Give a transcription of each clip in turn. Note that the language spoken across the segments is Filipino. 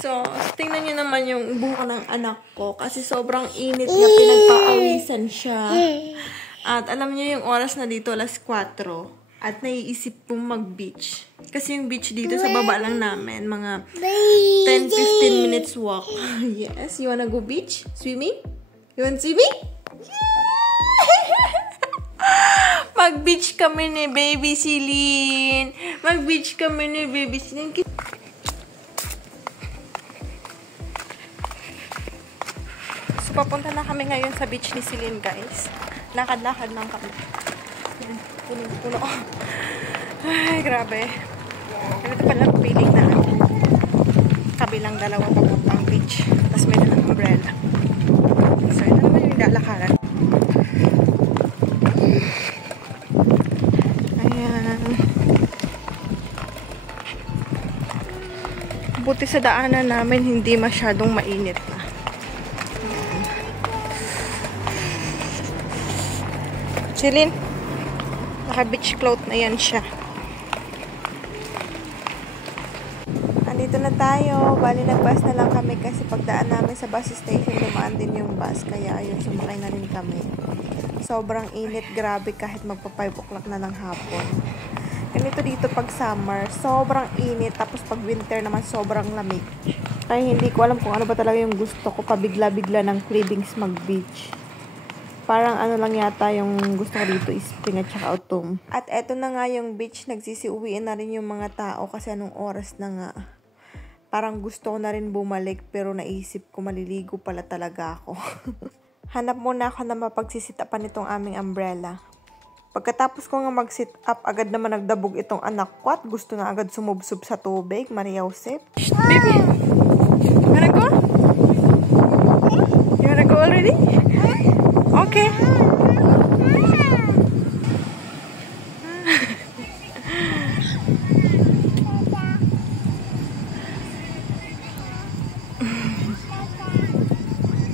So, tingnan nyo naman yung buhok ng anak ko kasi sobrang init na pinagpaawisan siya. At alam nyo yung oras na dito, alas 4. At naiisip pong mag-beach. Kasi yung beach dito sa baba lang namin, mga 10-15 minutes walk. Yes, you wanna go beach? Swimming? You want swimming? Mag-beach kami ni Baby Celine. Mag-beach kami ni Baby Celine. So, papunta na kami ngayon sa beach ni Celine, guys. Lakad-lakad lang kami. Puno. Ay, grabe. Ganito pala feeling na kabilang dalawa papuntang beach. Tapos may dalang umbrella. So, ito naman yung lalakaran. Ayan. Buti sa daanan namin, hindi masyadong mainit na. Celine, naka-beach cloth na yan siya. Andito na tayo. Bali, nag-bus na lang kami kasi pagdaan namin sa bus station, dumaan din yung bus. Kaya ayun, sumakay na rin kami. Sobrang init, grabe kahit magpa 5 o'clock na ng hapon. Ganito dito pag summer, sobrang init. Tapos pag winter naman, sobrang lamig. Kaya hindi ko alam kung ano ba talaga yung gusto ko. Pabigla-bigla ng cravings mag-beach. Parang ano lang yata yung gusto ko dito is spring at saka autumn. At eto na nga yung beach, nagsisiuwiin na rin yung mga tao kasi anong oras na nga. Parang gusto ko na rin bumalik pero naisip ko maliligo pala talaga ako. Hanap muna ako na mapagsisit upan itong aming umbrella. Pagkatapos ko nga mag-sit up, agad naman nagdabog itong anak ko at gusto na agad sumubsob sa tubig. Maria Josep. Shh, baby! You wanna go? You wanna go already? Okay.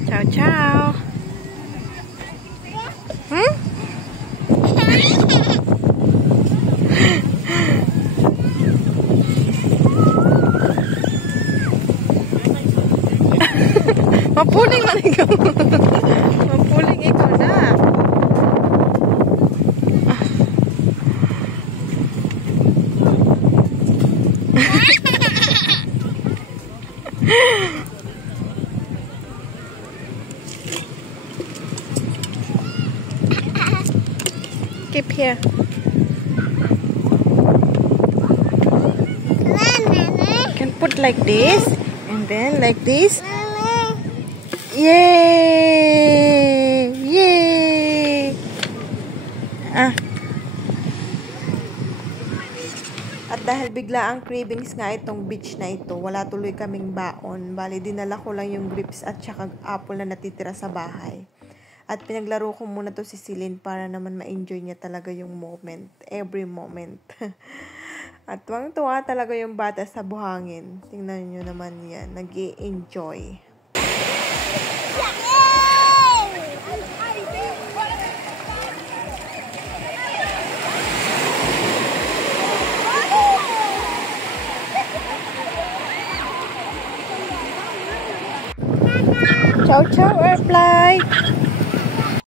Ciao, ciao. Mapuling man ikaw. Mapuling ikaw na. Keep here. Can put like this and then like this. Yay! Yay! At dahil bigla ang cravings nga itong beach na ito, wala tuloy kaming baon. Bali, dinala ko lang yung grapes at saka apple na natitira sa bahay. At pinaglaro ko muna to si Celine para naman ma-enjoy niya talaga yung moment. Every moment. At tuwang-tuwa talaga yung bata sa buhangin. Tingnan nyo naman yan. Nag-i-enjoy. Ciao, ciao, airfly!